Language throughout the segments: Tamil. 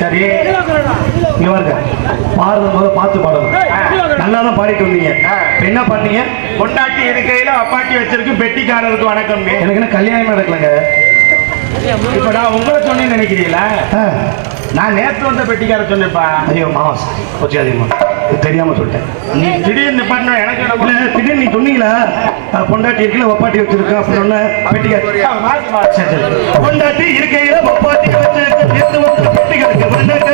சரி. இங்க பாருங்க. பாடுறது போது பார்த்து பாடணும். நல்லா தான் பாடிட்டு வந்தீங்க. என்ன பண்ணீங்க பொண்டாட்டி இருக்கையில அப்பாட்டி வச்சிருக்கு பெட்டிக்காரருக்கு வணக்கம் எனக்கு என்ன கல்யாணம் நடக்கலங்க. இப்ப நான் உங்களை சொன்னேன்னு நினைக்கிறீங்களா? நான் நேத்து வந்த பெட்டிக்கார சொன்னேப்பா ஐயோ மாமா கொச்சி அதிகமா. தெரியாம சொல்லிட்டேன். நீ திடீர்னு நிப்பாட்டினா எனக்கு இல்ல திடீர்னு நீ சொன்னீங்களா? பொண்டாட்டி இருக்கல ஒப்பாட்டி வச்சிருக்கா அப்படின்னு பெட்டிக்கார பொண்டாட்டி இருக்கையில ஒப்பாட்டி வச்சிருக்க பெட்டிக்காருக்கு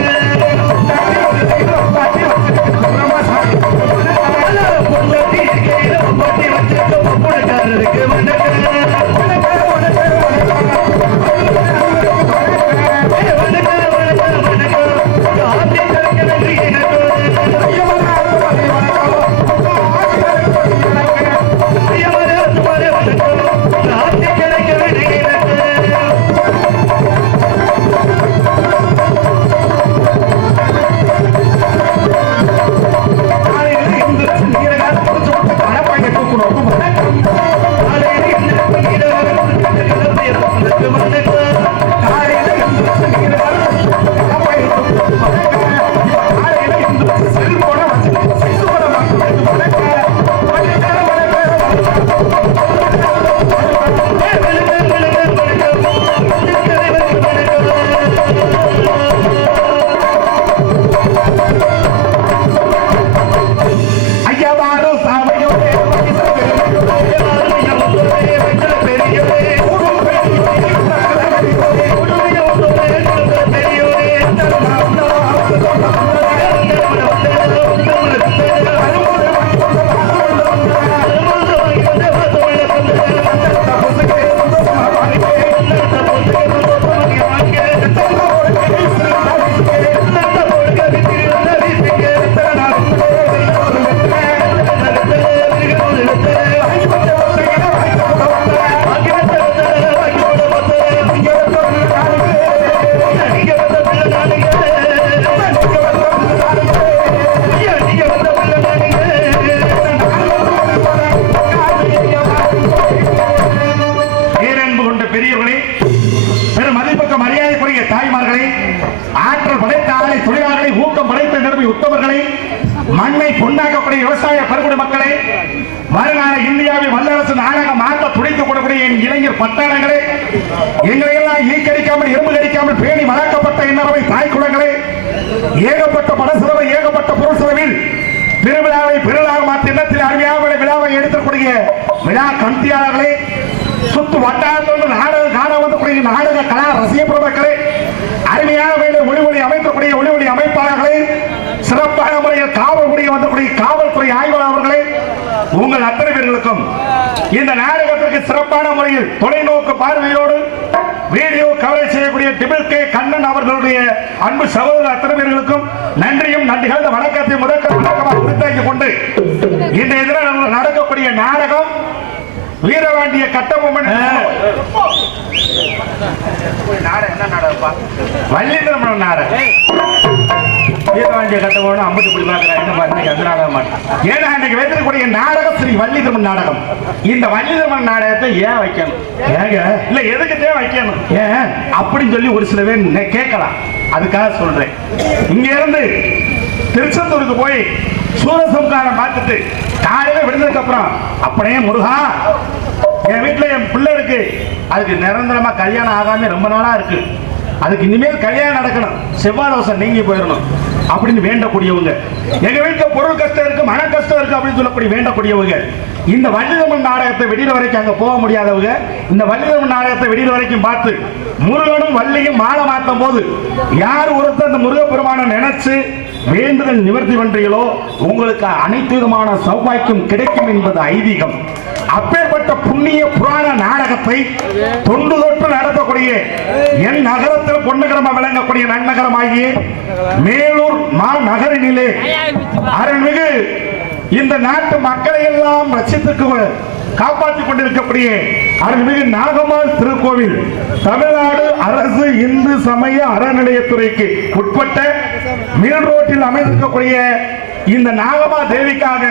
திருவிழாவை பெருளாக அருமையாக விழாவை எடுக்கக்கூடிய விழா கமிட்டியாளர்களே சுத்து வட்டாரத்தோடு நாடகம் காண வந்தக்கூடிய நாடக கலா ரசிக பிரபக்களே அருமையாக வேலை ஒளிவொலி அமைக்கக்கூடிய ஒளிவொலி அமைப்பாளர்களே சிறப்பான முறையில் காவல் வந்தக்கூடிய காவல்துறை ஆய்வாளர் அவர்களே உங்கள் அத்தனை பேர்களுக்கும் இந்த நாடகத்திற்கு சிறப்பான முறையில் தொலைநோக்கு பார்வையோடு வீடியோ கவலை செய்யக்கூடிய டிபிள் கே கண்ணன் அவர்களுடைய அன்பு சகோதரர் அத்தனை பேர்களுக்கும் நன்றியும் நன்றிகள் வணக்கத்தை முதற்க உறுத்தாக்கிக் கொண்டு இன்றைய தினம் நடக்கக்கூடிய நாடகம் வீரவாண்டிய கட்டபொம்மன் நாடகம் என்ன நாடகப்பா வள்ளி திருமணம் நாடகம் வீரவாண்டிய கட்டபொம்மன் அம்பட்டு இப்படி பார்க்கிறாங்க அந்த நாடகம் ஏன்னா இன்னைக்கு வைத்திருக்கக்கூடிய நாடகம் ஸ்ரீ வள்ளி திருமண் நாடகம். இந்த வள்ளி திருமண் நாடகத்தை ஏன் வைக்கணும்? ஏங்க? இல்ல எதுக்கு தேவை வைக்கணும்? ஏன்? அப்படின்னு சொல்லி ஒரு சில பேர் கேட்கலாம். அதுக்காக சொல்றேன். இங்க இருந்து திருச்செந்தூருக்கு போய் சூரசம்காரம் பார்த்துட்டு காலையில விழுந்ததுக்கு அப்புறம் அப்படியே முருகா என் வீட்டுல என் பிள்ளை இருக்கு. அதுக்கு நிரந்தரமா கல்யாணம் ஆகாம ரொம்ப நாளா இருக்கு. அதுக்கு இனிமேல் கல்யாணம் நடக்கணும். செவ்வாய் தோசம் நீங்கி போயிடணும் அப்படின்னு வேண்டக்கூடியவங்க. எங்க வீட்டுல பொருள் கஷ்டம் இருக்கு மன கஷ்டம் இருக்கு அப்படின்னு சொல்லக்கூடிய வேண்டக்கூடியவங்க. இந்த வள்ளிதமன் நாடகத்தை வெளியில வரைக்கும் அங்க போக முடியாதவங்க இந்த வள்ளிதமன் நாடகத்தை வெளியில வரைக்கும் பார்த்து முருகனும் வள்ளியும் மாலை மாற்றும் போது யார் ஒருத்தர் அந்த முருகப்பெருமான நினைச்சு வேண்டுதல் நிவர்த்தி பண்றீங்களோ உங்களுக்கு அனைத்து விதமான சௌபாக்கியம் கிடைக்கும் என்பது ஐதீகம். அப்பேற்பட்ட புண்ணிய புராண நாடகத்தை தொண்டு தொட்டு நடத்தக்கூடிய என் நகரத்தில் பொன்னகரமா விளங்கக்கூடிய நன்னகரமாகிய மேலூர் மாநகரினிலே அருள்மிகு இந்த நாட்டு மக்களை எல்லாம் ரசித்துக்கு காப்பாற்றிக் கொண்டிருக்கக்கூடிய அருள்மிகு நாகம்மாள் திருக்கோவில். தமிழ்நாடு அரசு இந்து சமய அறநிலையத்துறைக்கு உட்பட்ட மீன் ரோட்டில் அமைந்திருக்கக்கூடிய இந்த நாகமா தேவிக்காக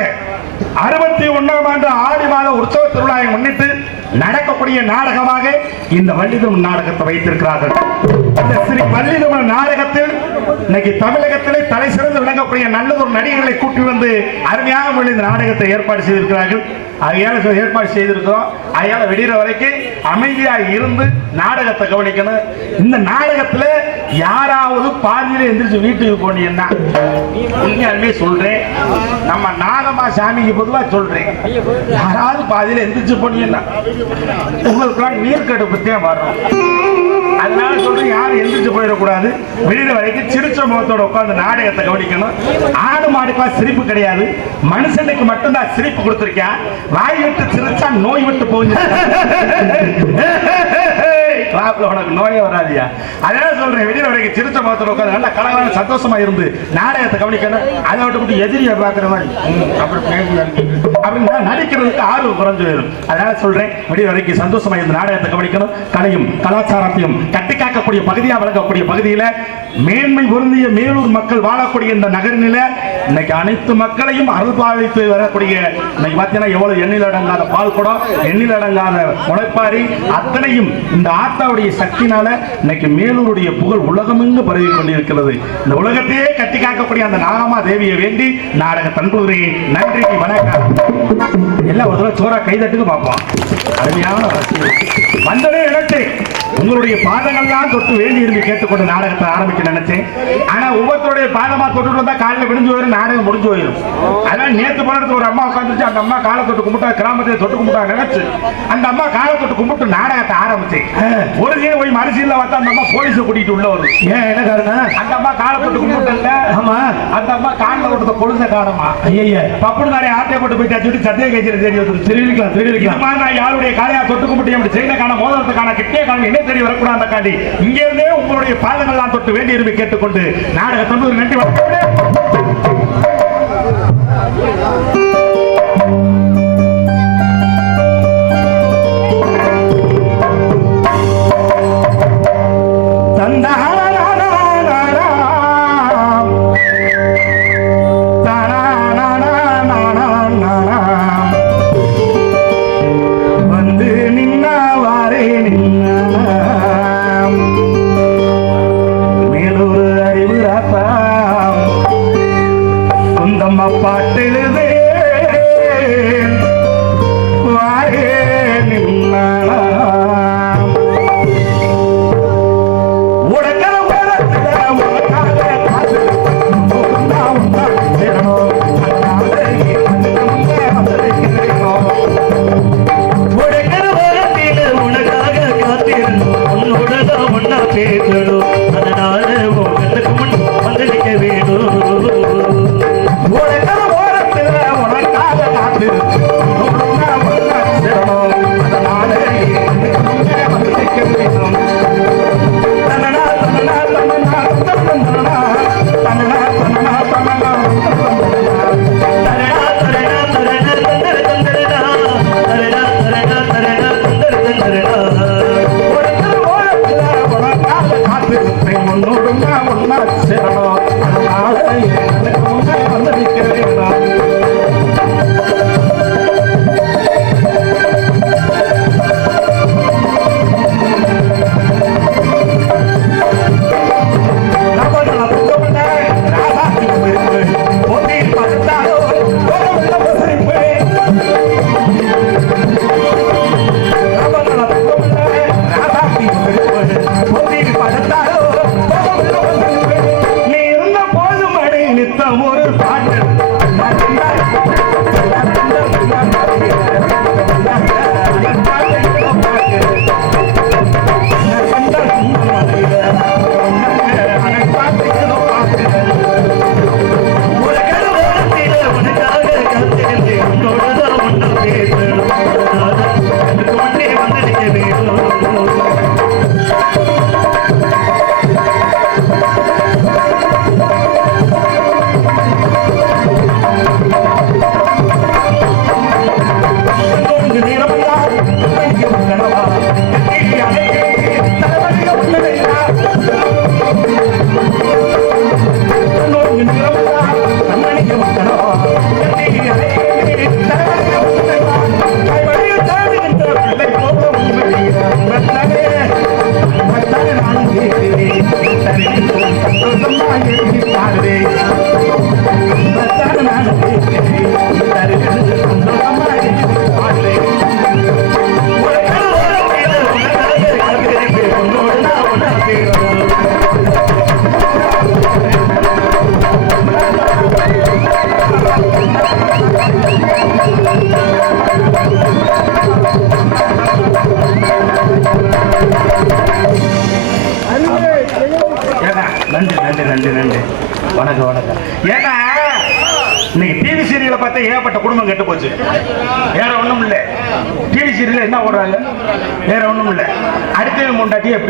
அறுபத்தி ஒன்னாம் ஆண்டு ஆடி மாத உற்சவ திருவிழாவை முன்னிட்டு நடக்கக்கூடிய நாடகமாக இந்த வள்ளிதம் நாடகத்தை வைத்திருக்கிறார்கள். இந்த ஸ்ரீ வள்ளிதம் நாடகத்தில் இன்னைக்கு தமிழகத்திலே தலை சிறந்து விளங்கக்கூடிய நல்லதொரு நடிகர்களை கூட்டி வந்து அருமையாக மொழி இந்த நாடகத்தை ஏற்பாடு செய்திருக்கிறார்கள். அதையால ஏற்பாடு செய்திருக்கிறோம். அதையால வெடிகிற வரைக்கும் அமைதியாக இருந்து நாடகத்தை கவனிக்கணும். இந்த நாடகத்துல யாராவது பாதியில எந்திரிச்சு வீட்டுக்கு போனீங்கன்னா உண்மையாலுமே சொல்றேன். நம்ம நாகமா சாமிக்கு பொதுவா சொல்றேன். யாராவது பாதியில எந்திரிச்சு போனீங்கன்னா உங்களுக்குலாம் நீர்க்கடுப்பு தான் வரும். அதனால சொல்றேன் யாரும் எந்திரிச்சு போயிடக்கூடாது. விழுற வரைக்கும் சிரிச்சு முகத்தோட உட்காந்து நாடகத்தை கவனிக்கணும். ஆடு மாடுக்கெல்லாம் சிரிப்பு கிடையாது. மனுஷனுக்கு மட்டும்தான் சிரிப்பு கொடுத்துருக்கேன் வாய் விட்டு சிரிச்சா நோய் விட்டு போகுது. கிளாப்ல உனக்கு நோயே வராதியா? அதான் சொல்றேன் வெளியில வரைக்கும் சிரிச்ச முகத்தோட உட்காந்து நல்லா கலகலான சந்தோஷமா இருந்து நாடகத்தை கவனிக்கணும் அதை விட்டு விட்டு எதிரியை பாக்குற மாதிரி. அப்படி பேசி அப்படின்னு நடிக்கிறதுக்கு ஆர்வம் குறைஞ்சு வரும் அதனால சொல்றேன் வெளிய வரைக்கும் சந்தோஷமா இருந்து நாடகத்தை கவனிக்கணும். கலையும் கலாச்சாரத்தையும் கட்டி காக்கக்கூடிய பகுதியாக வழங்கக்கூடிய பகுதியில மேன்மை பொருந்திய மேலூர் மக்கள் வாழக்கூடிய இந்த நகரினில இன்னைக்கு அனைத்து மக்களையும் அருள்பாலித்து வரக்கூடிய இன்னைக்கு பார்த்தீங்கன்னா எவ்வளவு எண்ணில் அடங்காத பால் குடம் எண்ணில் அடங்காத முளைப்பாரி அத்தனையும் இந்த ஆத்தா ஆத்தாவுடைய சக்தினால இன்னைக்கு மேலூருடைய புகழ் உலகமெங்கு பரவி கொண்டிருக்கிறது. இந்த உலகத்தையே கட்டி காக்கக்கூடிய அந்த நாகமா தேவியை வேண்டி நாடக தன்புகிறேன் நன்றி வணக்கம். எல்லாம் ஒரு தடவை சோறா கைதட்டுக்கு பார்ப்போம் அருமையான ரசிகர். வந்ததே உங்களுடைய பாதங்கள்லாம் தொட்டு வேண்டி இருந்து கேட்டுக்கொண்டு நாடகத்தை ஆரம்பிக்க நினைச்சேன். ஆனா ஒவ்வொருத்தருடைய பாதமா தொட்டுட்டு வந்தா காலையில விடிஞ்சு போயிடும் நாடகம் முடிஞ்சு போயிடும் அதனால நேத்து போனதுக்கு ஒரு அம்மா உட்காந்துச்சு அந்த அம்மா காலை தொட்டு கும்பிட்டா கிராமத்தில் தொட்டு கும்பிட்டா நினைச்சு அந்த அம்மா காலை தொட்டு கும்பிட்டு நாடகத்தை ஆரம்பிச்சேன். ஒரு சீன் போய் மறுசீல பார்த்தா அந்த அம்மா போலீஸை கூட்டிட்டு உள்ள வரும் ஏன் என்ன காரணம்? அந்த அம்மா காலை தொட்டு கும்பிட்டு ஆமா. அந்த அம்மா காலில் விடுத்த பொழுத காணமா ஐயா பப்புனு நிறைய ஆட்டை போட்டு போயிட்டா சொல்லி சத்திய வந்து திருவிழிக்கலாம் திருவிழிக்கலாம் இதுமா நான் யாருடைய காலையா தொட்டு கும்பிட்டு அப்படி செய்த காண மோதிரத்தை காண கிட்டே காண என்ன தெரிய வரக்கூடாது அந்த காண்டி இருந்தே உங்களுடைய பாதங்கள் நான் தொட்டு வேண்டி இருப்பை கேட்டுக்கொண்டு நாடகத்தை ஒரு நன்றி வணக்கம்.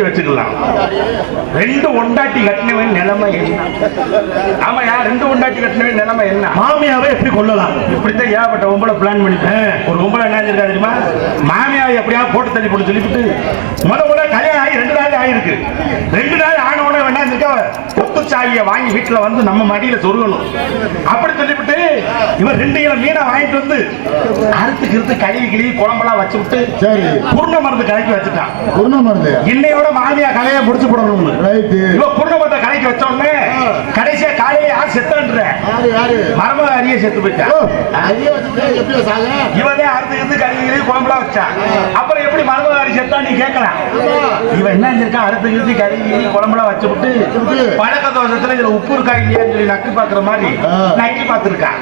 வச்சுக்கலாம். ரெண்டு ஒண்டாட்டி கட்டினவன் நிலைமை என்ன? ஆமா யார் ரெண்டு ஒண்டாட்டி கட்டினவன் நிலைமை என்ன? மாமியாவை எப்படி கொள்ளலாம் இப்படித்தான் ஏகப்பட்ட ஒம்பளை பிளான் பண்ணிட்டேன். ஒரு ஒம்பளை என்ன செஞ்சிருக்கா தெரியுமா? மாமியாவை எப்படியாவது போட்டு தள்ளி போட்டு சொல்லிவிட்டு முத முத கல்யாணம் ஆகி ரெண்டு நாள் ஆயிருக்கு. ரெண்டு நாள் ஆன உடனே வேண்டாம் இருக்கா கொத்து சாவியை வாங்கி வீட்டுல வந்து நம்ம மடியில சொருகணும். அப்படி சொல்லிவிட்டு இவன் ரெண்டு கிலோ மீனை வாங்கிட்டு வந்து அறுத்து கிறுத்து கழுவி கிழி குழம்பெல்லாம் வச்சு விட்டு சரி. குருண மருந்து கலக்கி வச்சுட்டான். குருண மருந்து? இன்னையோட மாமியா கலையை முடிச்சு போடணும்னு. இவன் குருண மருந்தை கலக்கி வச்ச கடைசியா காலையில யார் செத்தான்ற? மரம அரிய செத்து போயிட்டான் இவனே அறுத்து இருந்து கழுவி கழுவி குழம்புலாம் வச்சான் அப்புறம் எப்படி மரபகாரி செத்தா நீ கேட்கலாம். இவன் என்ன செஞ்சிருக்கான்? அறுத்து இருந்து கழுவி கழுவி குழம்புலாம் வச்சு விட்டு பழக்க தோசத்துல இதுல உப்பு இருக்கா இல்லையான்னு சொல்லி நக்கி பாக்குற மாதிரி. நக்கி பார்த்திருக்கான்.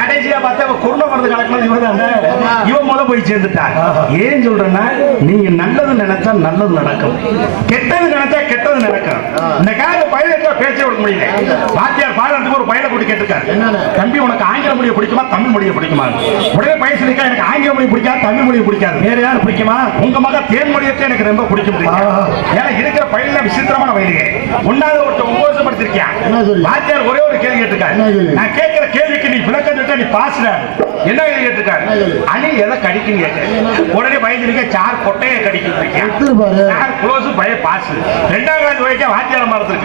கடைசியா பார்த்தா குருண மருந்து கலக்கணும் இவன் தானே. இவன் முத போய் சேர்ந்துட்டான். ஏன் சொல்றேன்னா நீங்க நல்லது நினைச்சா நல்லது நடக்கும். கெட்டது நினைச்சா கெட்டது நடக்கும். இந்த காலத்து பையனுக்கு பேச்சே விட முடியல? வாத்தியார் பாடத்துக்கு ஒரு பையனை கூட்டி கேட்டிருக்காரு? தம்பி உனக்கு ஆங்கில மொழியை பிடிக்குமா தமிழ் மொழியை பிடிக்குமா? உடனே பையன் சொல்லிருக்கா எனக்கு ஆங்கில மொழி பிடிக்காது தமிழ் மொழி பிடிக்காது. வேற யார் பிடிக்குமா? உங்க மக தேன் மொழியத்தை எனக்கு ரொம்ப பிடிக்கும். ஏன்னா இருக்கிற பையன்ல விசித்திரமான வயலுங்க ஒன்னாவது ஒருத்த ஒன்பது வருஷம் படிச்சிருக்கியா? வாத்தியார் ஒரே ஒரு கேள்வி கேட்டிருக்காரு? நான் கேட்கிற கேள்விக்கு நீ விளக்கம் நீ பாசுற என்ன கேள்வி கேட்டிருக்காரு? அணி எதை கடிக்குன்னு கேட்டேன். உடனே பயந்துருக்க சார் கொட்டையை கடிக்கும் எடுத்துருப்பாரு. சார் க்ளோஸ் பய பாஸ் ரெண்டாம் கிளாஸ் வரைக்கும் வாத்தியார மரத்து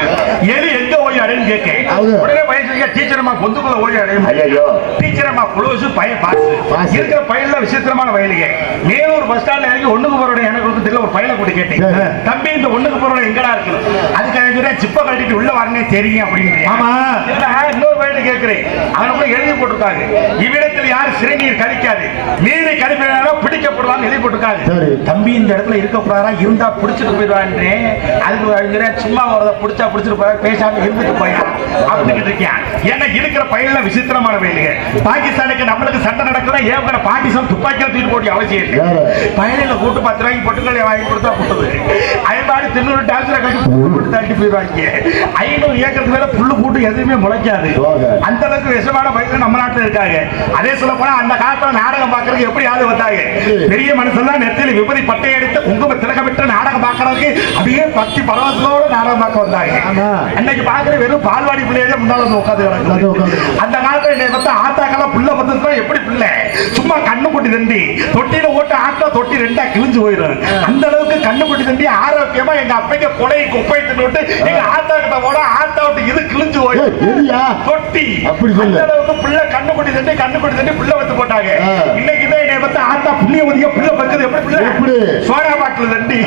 எலி எங்க ஓடி கேட்க அவரு. உடனே பயந்துருக்க டீச்சர் அம்மா பொந்துக்குள்ள ஓடி அடையும் ஐயோ டீச்சர் அம்மா க்ளோஸ் பய பாஸ் Pass. இருக்கிற பையன்ல விசித்திரமான வயலுங்க மேலூர் பஸ் ஸ்டாண்ட்ல இறங்கி ஒண்ணுக்கு போறோட எனக்கு தெரியல ஒரு பையனை கூட்டி கேட்டேன். தம்பி இந்த ஒண்ணுக்கு போறோட எங்கடா இருக்கு அதுக்கு எனக்கு சொல்றேன், சிப்ப கட்டிட்டு உள்ள வரனே தெரியும் அப்படின்னு ஆமா. இன்னொரு பையனை கேட்கிறேன் அவனுக்குள்ள எழுதி போட்டிருக்காங்க இவ்விடத்தில் யார் சிறுநீர் கழிக்காது நீரை கழிப்பினாரோ பிடிக்கப்படலாம் எழுதி போட்டிருக்காங்க. தம்பி இந்த இடத்துல இருக்கக்கூடாதா? இருந்தா பிடிச்சிட்டு போயிடுவான்றே அதுக்கு சும்மா வரத பிடிச்சா பிடிச்சிட்டு போய் பேசாம இருந்துட்டு போயா. அப்படின்னு இருக்கேன் ஏன்னா இருக்கிற பயில விசித்திரமான வயலுங்க பாகிஸ்தானுக்கு நம்மளுக்கு சண்டை நடக்குதா ஏன் பாகிஸ்தான் துப்பாக்கியா தூக்கி போட்டிய அவசியம் இல்லை. வேற. பயணில கூட்டு பத்து ரூபாய்க்கு பொட்டுக்களை வாங்கி கொடுத்தா புட்டுது. ஐம்பாடி தின்னூறு கட்டி புல்லு போட்டு தட்டி போயிடுவாங்க. ஐநூறு ஏக்கருக்கு மேல புல்லு போட்டு எதுவுமே முளைக்காது. அந்த அளவுக்கு விஷமான பயிர்கள் நம்ம நாட்டுல இருக்காங்க. அதே சொல்ல போனா அந்த காலத்துல நாடகம் பாக்குறதுக்கு எப்படி ஆளு வந்தாங்க? பெரிய மனுஷன் நெத்தியில விபதி பட்டை எடுத்து குங்கும திலகமிட்டு நாடகம் பாக்குறதுக்கு அப்படியே பக்தி பரவசத்தோட நாடகம் பார்க்க வந்தாங்க. அன்னைக்கு பாக்குற வெறும் பால்வாடி பிள்ளையே முன்னால வந்து உட்காந்து உட்கார்ந்து. அந்த காலத்துல என்னை பார்த்தா ஆத்தாக்கெல்லாம் புள்ள பத்துனா எப்படி பிள்ளை? சும்மா கண்ணு குட்டி தண்டி. தொட்டியில ஓட்டு ஆட்டா தொட்டி ரெண்டா கிழிஞ்சு போயிடும். அந்த அளவுக்கு கண்ணு குட்டி தண்டி ஆரோக்கியமா எங்க அப்பைக்கு கொலை குப்பை தின்னு எங்க ஆத்தா கிட்ட போட ஆத்தா விட்டு இது கிழிஞ்சு போயிடும். தொட்டி அப்படி சொல்லு. அந்த அளவுக்கு பிள்ளை கண்ணு குட்டி தண்டி கண்ணு குட்டி தண்டி பிள்ளை வந்து போட்டாங்க. இன்னைக்கு தான் என்னை பார்த்தா ஆத்தா புண்ணிய ஒதிக்க பிள்ளை பக்குது எப்படி பிள்ளை? சோடா பாட்டில் தண்டி.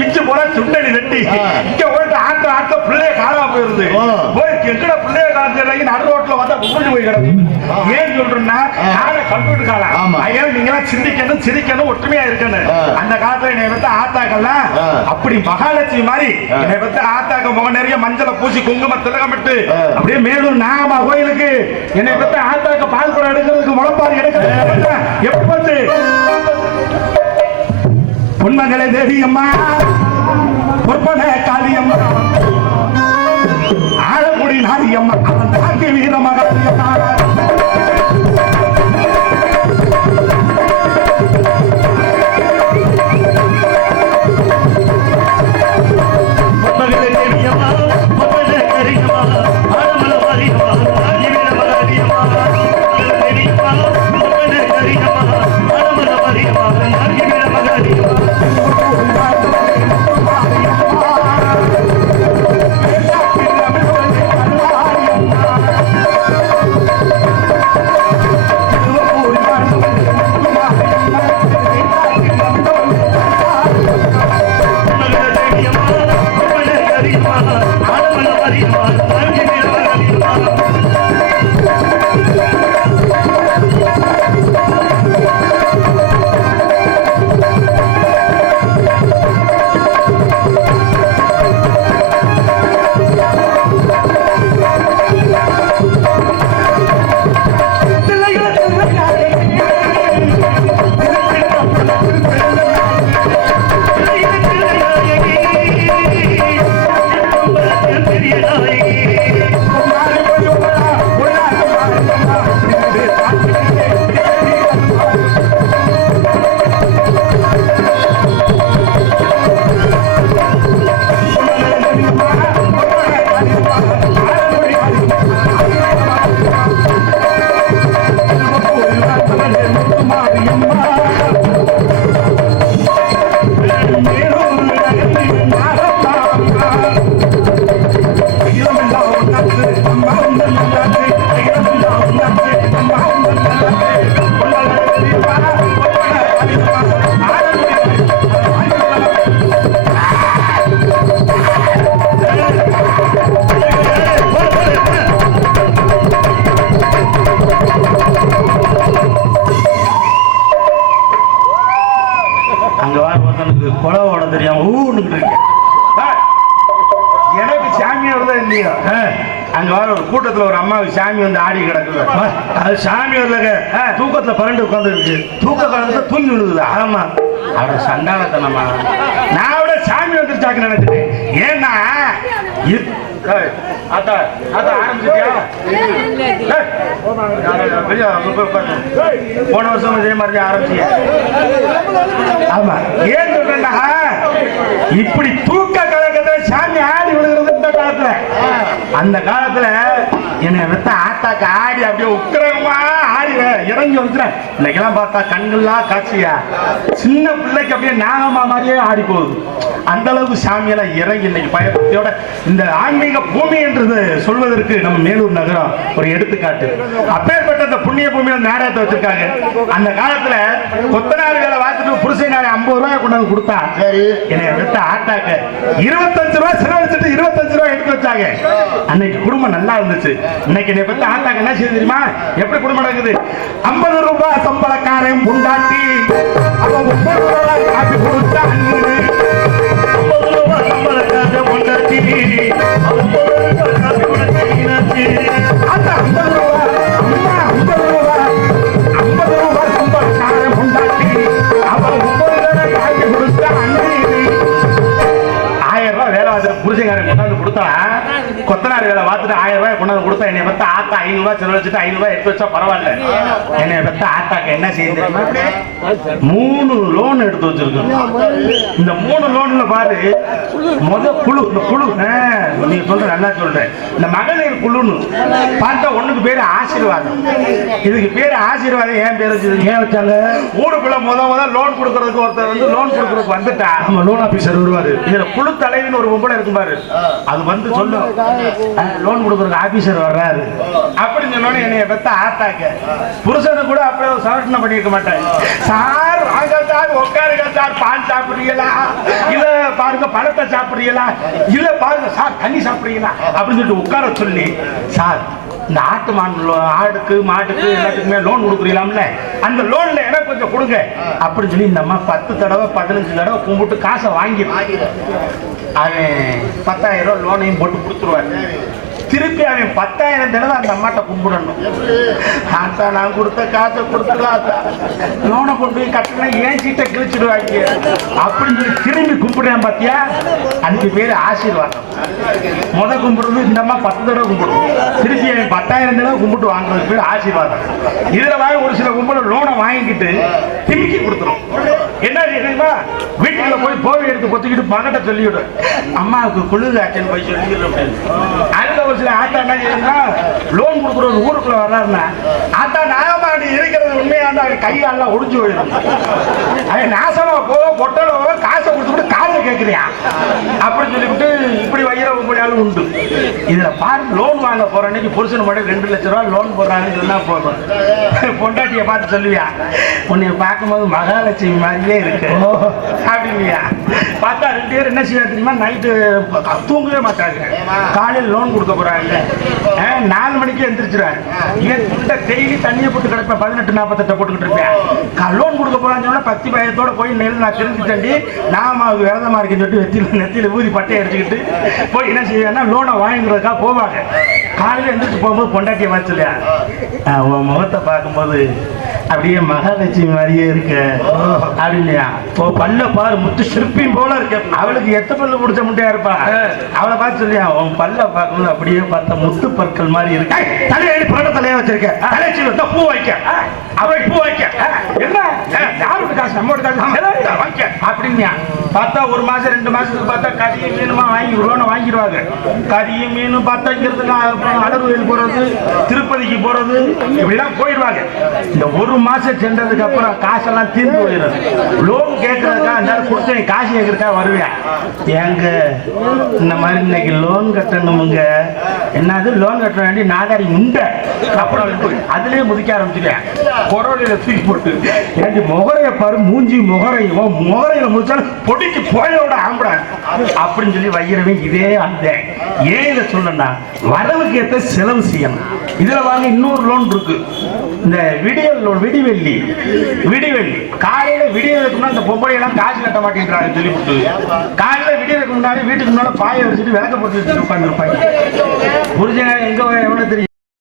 மிச்சம் போல சுண்டடி தண்டி ஆ. இங்க போயிட்டு ஆத்தா ஆத்தா பிள்ளைய காணாம போயிருது எங்கட பிள்ளைய காமிச்சு நடு ரோட்ல வந்தா உருண்டு போய் கிடக்கும் ஏன் சொல்றேன்னா. கால கம்ப்யூட்டர் காலம் ஆமா. ஐயா நீங்க எல்லாம் சிந்திக்கணும் சிரிக்கணும் ஒற்றுமையா இருக்கணும். அந்த காலத்துல என்னை வந்து ஆத்தாக்கள்லாம். அப்படி மகாலட்சுமி மாதிரி. என்னை வந்து ஆத்தாக்க முகம் நிறைய மஞ்சளை பூசி குங்கும திலகமிட்டு. அப்படியே மேலூர் நாகமா கோயிலுக்கு என்னை வந்து ஆத்தாக்க பால் குடம் எடுக்கிறதுக்கு முளைப்பாரு எடுக்கிறது வந்து பொன்மகளே தேவி அம்மா பொற்பன காளியம்மா ஆழமுடி நாரியம்மா அவன் வீரமாக கூட்டத்துல ஒரு அம்மாவுக்கு சாமி வந்து ஆடி கிடக்குது. அது சாமி வரலங்க. தூக்கத்துல பரண்டு உட்கார்ந்து இருக்கு தூக்க காலத்துல தூங்கி விழுகுதா. ஆமா. அவட சண்டாளத்தனமா நான் விட சாமி வந்துருச்சாக்கு நினைச்சிட்டேன். ஏன்னா ஆத்தா, ஆத்தா, ஆரம்பிச்சிட்டியா? அங்க. போன வருஷம் இதே மாதிரி தான் ஆரம்பிச்சிங்க ஆமா. ஏன் சொல்றேன்னா இப்படி தூக்க கலக்கத்துல சாமி ஆடி விழுகிறது காலத்துல. அந்த காலத்துல என்னை வெத்த ஆத்தாக்கு ஆடி அப்படியே உக்கிரமா ஆடி இறங்கி வந்துட்டேன். இன்னைக்கெல்லாம் பார்த்தா கண்கள்லாம் காட்சியா? சின்ன பிள்ளைக்கு அப்படியே நாகமா மாதிரியே ஆடி போகுது. அந்த அளவுக்கு சாமியெல்லாம் இறங்கி இன்னைக்கு பயபக்தியோட இந்த ஆன்மீக பூமி என்றது சொல்வதற்கு நம்ம மேலூர் நகரம் ஒரு எடுத்துக்காட்டு. அப்பேற்பட்ட இந்த புண்ணிய பூமியில நாடகத்தை வச்சிருக்காங்க. அந்த காலத்துல கொத்தனார் வேலை பார்த்துட்டு புருஷனாரி ஐம்பது ரூபாய் கொண்டு வந்து கொடுத்தா சரி. என்னை எடுத்த ஆட்டாக்க இருபத்தஞ்சு ரூபாய் செலவழிச்சிட்டு இருபத்தஞ்சு ரூபாய் எடுத்து வச்சாங்க. அன்னைக்கு குடும்பம் நல்லா இருந்துச்சு. இன்னைக்கு என்னை பத்தி ஆண்டாங்க என்ன செய்ய தெரியுமா? எப்படி குடும்பம் நடக்குது? ஐம்பது ரூபாய் சம்பளக்காரன் புண்டாட்டி. அவன் முப்பது ரூபாய் காப்பி கொடுத்தா ஐம்பது ரூபாய் சம்பளக்காக பொண்டாட்டி. ஐம்பது ரூபாய் காப்பி கொடுத்து புருஷங்காரன் கொண்டாந்து கொடுத்தா கொத்தனார் வேலை பார்த்துட்டு ஆயிரம் ரூபாய் கொண்டாந்து கொடுத்தா என்னை பத்த ஆத்தா ஐநூறு ரூபாய் செலவழிச்சுட்டு ஐநூறு ரூபாய் எடுத்து வச்சா பரவாயில்ல. என்னை பத்த ஆத்தாக்கு என்ன செய்ய தெரியுமா மூணு லோன் எடுத்து வச்சிருக்கோம் இந்த மூணு லோன்ல பாரு முத குழு இந்த குழு ஆ, நீங்க சொல்ற நல்லா சொல்றேன் இந்த மகளிர் குழுன்னு பார்த்தா ஒண்ணுக்கு பேரு ஆசீர்வாதம். இதுக்கு பேரு ஆசீர்வாதம் ஏன் பேர் வச்சது ஏன் வச்சாங்க? ஊருக்குள்ள முத முத லோன் கொடுக்கறதுக்கு ஒருத்தர் வந்து லோன் கொடுக்கறதுக்கு வந்துட்டா. நம்ம லோன் ஆபீசர் வருவாரு. இதுல குழு தலைவின்னு ஒரு பொம்பளை இருக்கும் பாரு. அது வந்து சொல்லும் லோன் கொடுக்கறதுக்கு ஆபீசர் வர்றாரு. அப்படின்னு சொன்னோட என்னைய பெத்த ஆத்தாக்க. புருஷனு கூட அப்படியே ஒரு பண்ணிருக்க மாட்டேன். சார் வாங்க சார் உட்காருங்க சார் சாப்பிடுறீங்களா? இல்ல பாருங்க பழத்தை சாப்பிடுறீங்களா? இல்ல பாருங்க சார் தண்ணி சாப்பிடுறீங்களா? அப்படின்னு சொல்லிட்டு உட்கார சொல்லி சார் இந்த ஆட்டு மாடு ஆடுக்கு மாட்டுக்கு எல்லாத்துக்குமே லோன் கொடுக்குறீங்களாம்ல? அந்த லோன்ல எனக்கு கொஞ்சம் கொடுங்க. அப்படின்னு சொல்லி இந்த அம்மா பத்து தடவை பதினஞ்சு தடவை கும்பிட்டு காசை வாங்கி அவன் பத்தாயிரம் ரூபா லோனையும் போட்டு கொடுத்துருவாரு. திருப்பி அவன் பத்தாயிரம் தடவை அந்த அம்மாட்ட கும்பிடணும். ஆத்தா நான் கொடுத்த காசை கொடுத்துலாம் லோனை கொண்டு போய் கட்டணும் ஏன் சீட்டை கிழிச்சிடுவாங்க? அப்படின்னு சொல்லி திரும்பி கும்பிடுறேன் பாத்தியா? அஞ்சு பேரு ஆசீர்வாதம். முத கும்பிடுறது இந்த அம்மா பத்து தடவை கும்பிடும். திருப்பி அவன் பத்தாயிரம் தடவை கும்பிட்டு வாங்குறது பேர் ஆசீர்வாதம். இதுல வாங்கி ஒரு சில கும்பிட லோனை வாங்கிக்கிட்டு திருப்பி கொடுத்துரும். தெரியுமா? வீட்டுக்குள்ள போய் போவை எடுத்து கொத்திக்கிட்டு பணத்தை சொல்லிவிடு. அம்மாவுக்கு குளிர் ஆச்சுன்னு போய் சொல்லிடுறேன் அதுல ஒரு சில ஆத்தா என்ன செய்யுதுன்னா லோன் கொடுக்குறது ஊருக்குள்ள வர்றாருன்னா ஆத்தா நாகமாடி இருக்கிறது உண்மையாண்டா கையாலாம் ஒடிஞ்சு போயிடும். அவன் நாசமா போக பொட்டல போக காசை கொடுத்துட்டு காசை கேட்குறியா அப்படின்னு சொல்லிவிட்டு இப்படி வைக்கிற உங்களாலும் உண்டு. இதுல பாரு லோன் வாங்க போற அன்னைக்கு புருஷன் மட்டும் ரெண்டு லட்ச ரூபா லோன் போடுறாங்கன்னு சொன்னா போதும். பொண்டாட்டியை பார்த்து சொல்லுவியா? உன்னை பார்க்கும்போது மகாலட்சுமி மாதிரியே இருக்கு. அப்படின்னுவியா? பார்த்தா ரெண்டு பேரும் என்ன செய்ய தெரியுமா? நைட்டு தூங்கவே மாட்டாங்க. காலையில் லோன் கொடுக்க போறாங்க. ஆ, நாலு மணிக்கு எந்திரிச்சிருவாரு. ஏன் டெய்லி தண்ணியை போட்டு கிடப்பேன் பதினெட்டு நாற்பத்தெட்டை போட்டுக்கிட்டு இருப்பேன் லோன் கொடுக்க போறான்னு சொன்னா பத்தி பயத்தோட போய் நெல் நான் தெரிஞ்சுட்டேன்டி நாம அது விரதமா இருக்குன்னு சொல்லிட்டு வெத்தில நெத்தியில ஊதி பட்டையை அடிச்சுக்கிட்டு போய் என்ன செய்வேன்னா லோனை வாங்கிக்கிறதுக்காக போவாங்க. காலையில் எந்திரிச்சு போகும்போது பொண்டாட்டியை வச்சுலையா உன் முகத்தை பார்க்கும்போது அப்படியே மகாலட்சுமி மாதிரியே இருக்க. அப்படின்லையா ஓ பல்ல பாரு முத்து சிற்பியும் போல இருக்க. அவளுக்கு எத்த பல்லு முடிச்ச முட்டையா இருப்பா? அவளை பார்த்து சொல்லியா உன் பல்ல பார்க்கும்போது அப்படியே பார்த்தா முத்து பற்கள் மாதிரி இருக்கு. தலையடி பரட்ட தலையா வச்சிருக்க. தலைச்சி வந்தா பூ வைக்க அவை பூ வைக்க என்ன? யாரோட காசு? நம்மளோட காசு? வைக்க அப்படின்யா பார்த்தா ஒரு மாசம் ரெண்டு மாசத்துக்கு பார்த்தா கறியும் மீனுமா வாங்கி லோனை வாங்கிடுவாங்க. கறியும் மீனும் பார்த்தா இங்கிறதுக்கு அப்புறம் அடர்வயல் போறது திருப்பதிக்கு போறது இப்படிலாம் போயிடுவாங்க. இந்த ஒரு மாசம் சென்றதுக்கு அப்புறம் காசெல்லாம் தீர்ந்து போயிடும். லோன் கேட்கறதுக்கா இருந்தாலும் கொடுத்து காசு கேட்கறதுக்கா வருவேன் எங்க இந்த மாதிரி இன்னைக்கு லோன் கட்டணுமுங்க. என்னது? லோன் கட்ட வேண்டி நாதாரி உண்ட. அப்புறம் அதுலயே முதிக்க ஆரம்பிச்சிட்டேன் கொரோனையில தூக்கி போட்டு. எனக்கு முகரைய பாரு மூஞ்சி முகரையும் முகரையில முடிச்சாலும் பொடிக்கு போயோட ஆம்பட அப்படின்னு சொல்லி வைக்கிறவன் இதே அந்த ஏன் இதை சொல்லணும்னா வரவுக்கு ஏற்ற செலவு செய்யணும். இதுல வாங்க இன்னொரு லோன் இருக்கு. இந்த வீடியோ லோன் விடிவெள்ளி. விடிவெள்ளி. காலையில விடியறதுக்கு முன்னாடி இந்த பொம்பளை எல்லாம் காசு கட்ட மாட்டேங்கிறாங்க சொல்லி கொடுத்து காலையில விடியறதுக்கு முன்னாடி வீட்டுக்கு முன்னாடி பாய வச்சுட்டு விளக்க போட்டு உட்காந்துருப்பாங்க புரிஞ்சங்க எங்க எவ்வளவு தெரியும்?